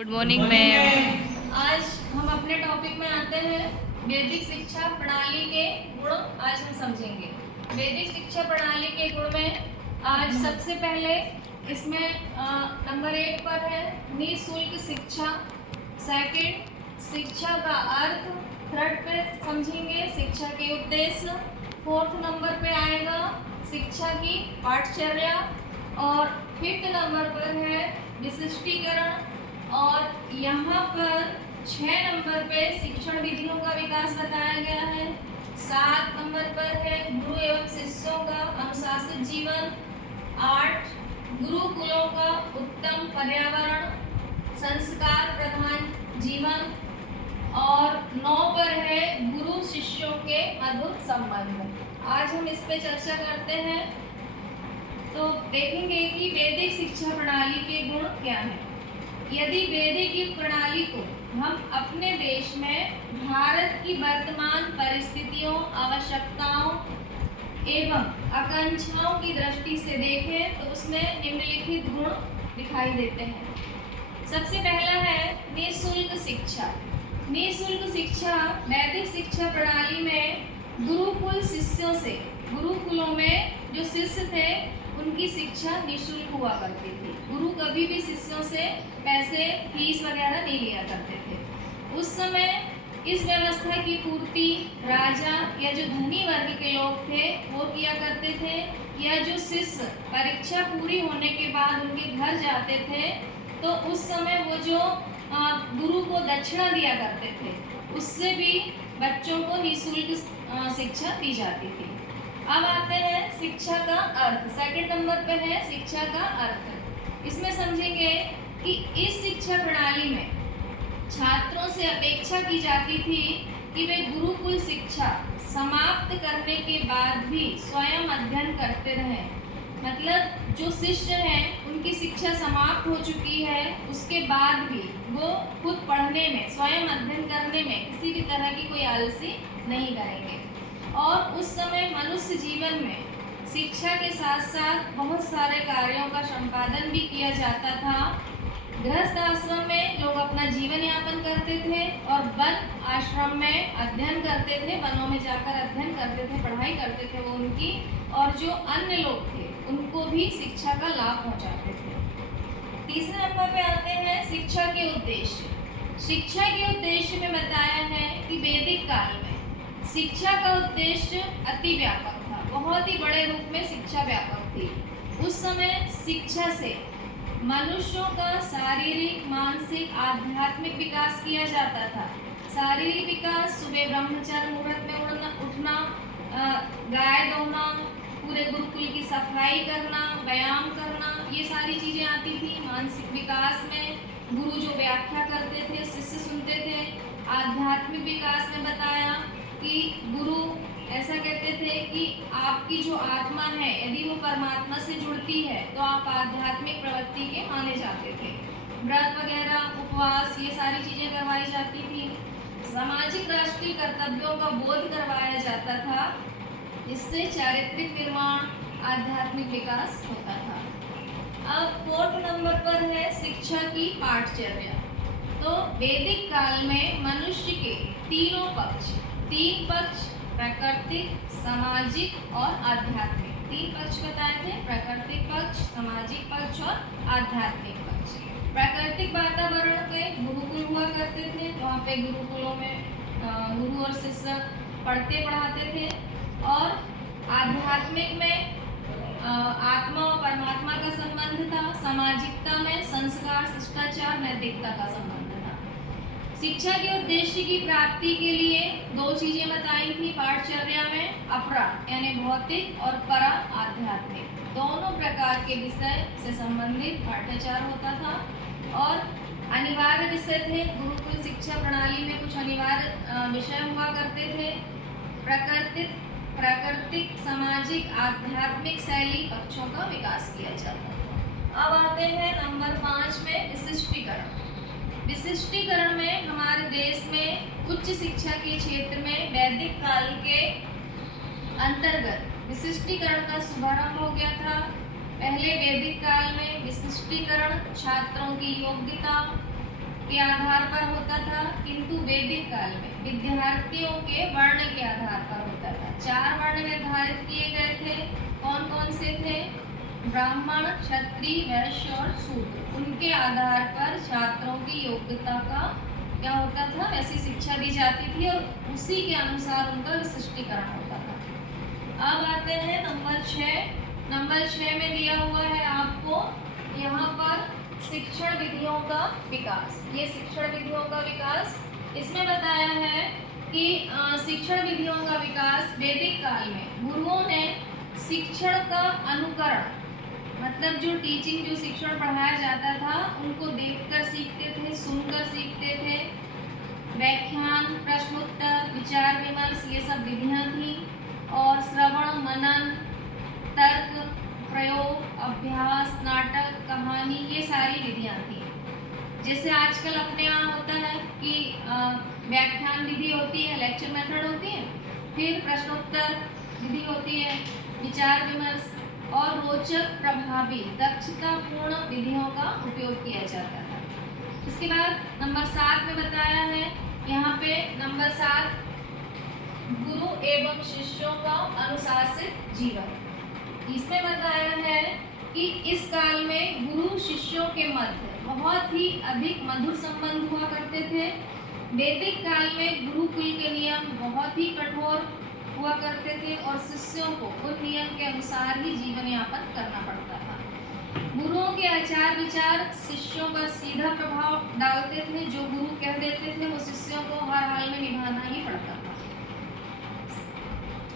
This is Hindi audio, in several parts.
Good morning ma'am. आज हम अपने टॉपिक में आते हैं वैदिक शिक्षा प्रणाली के गुण। आज हम समझेंगे वैदिक शिक्षा प्रणाली के गुण में आज सबसे पहले इसमें नंबर 1 पर है निःशुल्क शिक्षा। सेकंड शिक्षा का अर्थ। थर्ड पे समझेंगे शिक्षा के उद्देश्य। फोर्थ नंबर पे आएगा शिक्षा की पाठचर्या और फिफ्थ नंबर पर है विशिष्टीकरण और यहाँ पर 6 नंबर पे शिक्षण विधियों का विकास बताया गया है। 7 नंबर पर है गुरु एवं शिष्यों का अनुशासित जीवन। 8 गुरुकुलों का उत्तम पर्यावरण संस्कार प्रधान जीवन और 9 पर है गुरु शिष्यों के मधुर संबंध। आज हम इस पे चर्चा करते हैं। तो देखेंगे कि वैदिक शिक्षा प्रणाली के गुण क्या हैं। यदि वैदिक प्रणाली को हम अपने देश में भारत की वर्तमान परिस्थितियों, आवश्यकताओं एवं आकांक्षाओं की दृष्टि से देखें तो उसमें निम्नलिखित गुण दिखाई देते हैं। सबसे पहला है निःशुल्क शिक्षा। निःशुल्क शिक्षा वैदिक शिक्षा प्रणाली में गुरुकुल शिष्यों से, गुरुकुलों में जो शिष्य थे उनकी शिक्षा निःशुल्क हुआ करती थी। गुरु कभी भी शिष्यों से पैसे फीस वगैरह नहीं लिया करते थे। उस समय इस व्यवस्था की पूर्ति राजा या जो धनी वर्ग के लोग थे वो किया करते थे, या जो शिष्य परीक्षा पूरी होने के बाद उनके घर जाते थे तो उस समय वो जो गुरु को दक्षिणा दिया करते थे उससे भी बच्चों को निःशुल्क शिक्षा दी जाती थी। अब आते हैं शिक्षा का अर्थ। सेकंड नंबर पे है शिक्षा का अर्थ। इसमें समझेंगे कि इस शिक्षा प्रणाली में छात्रों से अपेक्षा की जाती थी कि वे गुरुकुल शिक्षा समाप्त करने के बाद भी स्वयं अध्ययन करते रहें। मतलब जो शिष्य हैं उनकी शिक्षा समाप्त हो चुकी है उसके बाद भी वो खुद पढ़ने में, स्वयं अध्ययन करने में किसी भी तरह की कोई आलसी नहीं करेंगे। और उस समय मनुष्य जीवन में शिक्षा के साथ साथ बहुत सारे कार्यों का संपादन भी किया जाता था। गृहस्थ आश्रम में लोग अपना जीवन यापन करते थे और वन आश्रम में अध्ययन करते थे, वनों में जाकर अध्ययन करते थे, पढ़ाई करते थे वो उनकी, और जो अन्य लोग थे उनको भी शिक्षा का लाभ पहुंचाते थे। तीसरे नंबर पे आते हैं शिक्षा के उद्देश्य। शिक्षा के उद्देश्य में बताया है कि वैदिक काल में शिक्षा का उद्देश्य अति व्यापक था, बहुत ही बड़े रूप में शिक्षा व्यापक थी। उस समय शिक्षा से मनुष्यों का शारीरिक, मानसिक, आध्यात्मिक विकास किया जाता था। शारीरिक विकास, सुबह ब्रह्मचर्य मुहूर्त में उठना, गाय दोहना, पूरे गुरुकुल की सफाई करना, व्यायाम करना, ये सारी चीज़ें आती थी। मानसिक विकास में गुरु जो व्याख्या करते थे शिष्य सुनते थे। आध्यात्मिक विकास में बताया कि गुरु ऐसा कहते थे कि आपकी जो आत्मा है यदि वो परमात्मा से जुड़ती है तो आप आध्यात्मिक प्रवृत्ति के माने जाते थे। व्रत वगैरह, उपवास, ये सारी चीज़ें करवाई जाती थी। सामाजिक राष्ट्रीय कर्तव्यों का बोध करवाया जाता था। इससे चारित्रिक निर्माण, आध्यात्मिक विकास होता था। अब फोर्थ नंबर पर है शिक्षा की पाठचर्या। तो वैदिक काल में मनुष्य के तीन पक्ष प्राकृतिक, सामाजिक और आध्यात्मिक, 3 पक्ष बताए थे, प्राकृतिक पक्ष, सामाजिक पक्ष और आध्यात्मिक पक्ष। प्राकृतिक वातावरण पे गुरुकुल हुआ करते थे, वहाँ पे गुरुकुलों में गुरु और शिष्य पढ़ते पढ़ाते थे। और आध्यात्मिक में आत्मा और परमात्मा का संबंध था। सामाजिकता में संस्कार, शिष्टाचार, नैतिकता का संबंध था। शिक्षा के उद्देश्य की प्राप्ति के लिए 2 चीजें बताई थी पाठचर्या में, अपरा यानी भौतिक और परा आध्यात्मिक, दोनों प्रकार के विषय से संबंधित पाठ्याचार होता था। और अनिवार्य विषय थे। गुरुकुल शिक्षा प्रणाली में कुछ अनिवार्य विषय हुआ करते थे। प्राकृतिक, सामाजिक, आध्यात्मिक शैली पक्षों का विकास किया जाता था। अब आते हैं नंबर 5 में विशिष्टीकरण। विशिष्टीकरण में हमारे देश में उच्च शिक्षा के क्षेत्र में वैदिक काल के अंतर्गत विशिष्टीकरण का शुभारंभ हो गया था। पहले वैदिक काल में विशिष्टीकरण छात्रों की योग्यता, के आधार पर होता था, किंतु वैदिक काल में विद्यार्थियों के वर्ण के आधार पर होता था। 4 वर्ण निर्धारित किए गए थे। कौन कौन से थे? ब्राह्मण, क्षत्रिय, वैश्य और शूद्र। उनके आधार पर छात्रों की योग्यता का क्या होता था? वैसी शिक्षा दी जाती थी और उसी के अनुसार उनका विशिष्टीकरण होता था। अब आते हैं नंबर 6। नंबर 6 में दिया हुआ है आपको यहाँ पर शिक्षण विधियों का विकास। ये शिक्षण विधियों का विकास, इसमें बताया है कि शिक्षण विधियों का विकास वैदिक काल में गुरुओं ने शिक्षण का अनुकरण, मतलब जो टीचिंग, जो शिक्षण पढ़ाया जाता था उनको देखकर सीखते थे, सुनकर सीखते थे। व्याख्यान, प्रश्नोत्तर, विचार विमर्श, ये सब विधियाँ थी। और श्रवण, मनन, तर्क, प्रयोग, अभ्यास, नाटक, कहानी, ये सारी विधियाँ थी। जैसे आजकल अपने यहाँ होता है कि व्याख्यान विधि होती है, लेक्चर मेथड होती है, फिर प्रश्नोत्तर विधि होती है, विचार विमर्श, और रोचक, प्रभावी, दक्षतापूर्ण विधियों का उपयोग किया जाता था। इसके बाद नंबर 7 में बताया है यहाँ पे नंबर 7, गुरु एवं शिष्यों का अनुशासित जीवन। इसमें बताया है कि इस काल में गुरु शिष्यों के मध्य बहुत ही अधिक मधुर संबंध हुआ करते थे। वैदिक काल में गुरुकुल के नियम बहुत ही कठोर हुआ करते थे और शिष्यों को उन नियम के अनुसार ही जीवन यापन करना पड़ता था। गुरुओं के आचार विचार शिष्यों पर सीधा प्रभाव डालते थे। जो गुरु कह देते थे वो शिष्यों को हर हाल में निभाना ही पड़ता था।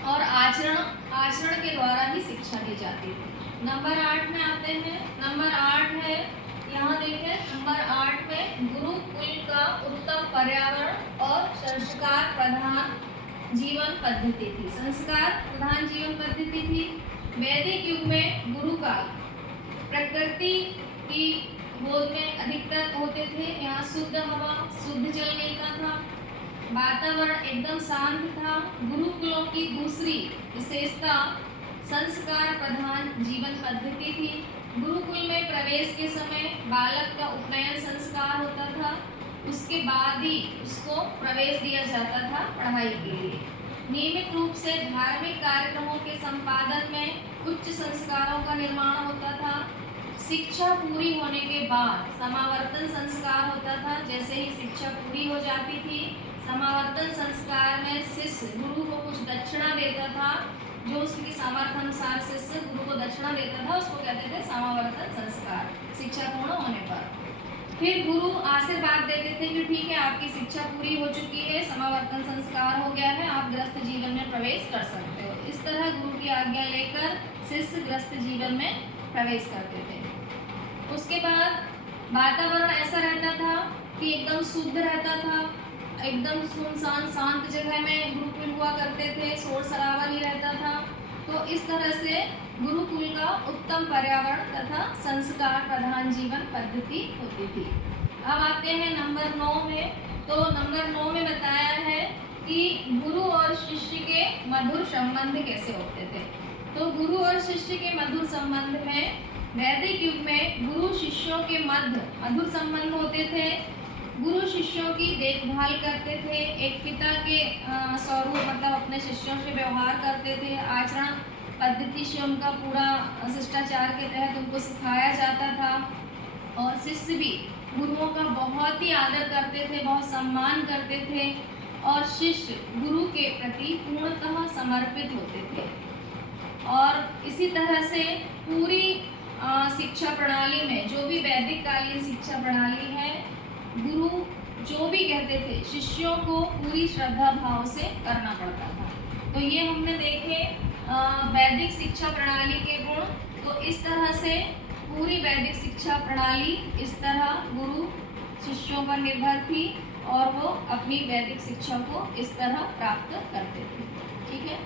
और आचरण के द्वारा ही शिक्षा दी जाती थी। नंबर 8 में आते हैं। नंबर 8 है, यहाँ देखें, नंबर 8 में गुरुकुल का उत्तम पर्यावरण और संस्कार प्रधान जीवन पद्धति थी। संस्कार प्रधान जीवन पद्धति थी। वैदिक युग में गुरुकाल प्रकृति की गोद में अधिकतर होते थे। यहाँ शुद्ध हवा, शुद्ध जल मिलता था, वातावरण एकदम शांत था। गुरुकुलों की दूसरी विशेषता संस्कार प्रधान जीवन पद्धति थी। गुरुकुल में प्रवेश के समय बालक का उपनयन संस्कार होता था, उसके बाद ही उसको प्रवेश दिया जाता था पढ़ाई के लिए। नियमित रूप से धार्मिक कार्यक्रमों के संपादन में उच्च संस्कारों का निर्माण होता था। शिक्षा पूरी होने के बाद समावर्तन संस्कार होता था। जैसे ही शिक्षा पूरी हो जाती थी, समावर्तन संस्कार में शिष्य गुरु को कुछ दक्षिणा देता था। जो उसकी सामर्थ्य अनुसार शिष्य गुरु को दक्षिणा देता था उसको कहते थे समावर्तन संस्कार। शिक्षा पूर्ण होने पर फिर गुरु आशीर्वाद देते थे कि ठीक है, आपकी शिक्षा पूरी हो चुकी है, समावर्तन संस्कार हो गया है, आप गृहस्थ जीवन में प्रवेश कर सकते हो। इस तरह गुरु की आज्ञा लेकर शिष्य गृहस्थ जीवन में प्रवेश करते थे। उसके बाद वातावरण ऐसा रहता था कि एकदम शुद्ध रहता था, एकदम सुनसान शांत जगह में गुरुकुल हुआ करते थे, शोर शराबा नहीं रहता था। तो इस तरह से गुरुकुल का उत्तम पर्यावरण तथा संस्कार प्रधान जीवन पद्धति होती थी। अब आते हैं नंबर 9 में। तो नंबर 9 में बताया है कि गुरु और शिष्य के मधुर संबंध कैसे होते थे। तो गुरु और शिष्य के मधुर संबंध में वैदिक युग में गुरु शिष्यों के मध्य मधुर संबंध होते थे। गुरु शिष्यों की देखभाल करते थे, एक पिता के स्वरूप मतलब अपने शिष्यों से व्यवहार करते थे। आचरण पद्धति से उनका पूरा शिष्टाचार के तहत उनको सिखाया जाता था। और शिष्य भी गुरुओं का बहुत ही आदर करते थे, बहुत सम्मान करते थे और शिष्य गुरु के प्रति पूर्णतः समर्पित होते थे। और इसी तरह से पूरी शिक्षा प्रणाली में जो भी वैदिक कालीन शिक्षा प्रणाली है, गुरु जो भी कहते थे शिष्यों को पूरी श्रद्धा भाव से करना पड़ता था। तो ये हमने देखे वैदिक शिक्षा प्रणाली के गुण। तो इस तरह से पूरी वैदिक शिक्षा प्रणाली इस तरह गुरु शिष्यों पर निर्भर थी और वो अपनी वैदिक शिक्षा को इस तरह प्राप्त करते थे। ठीक है।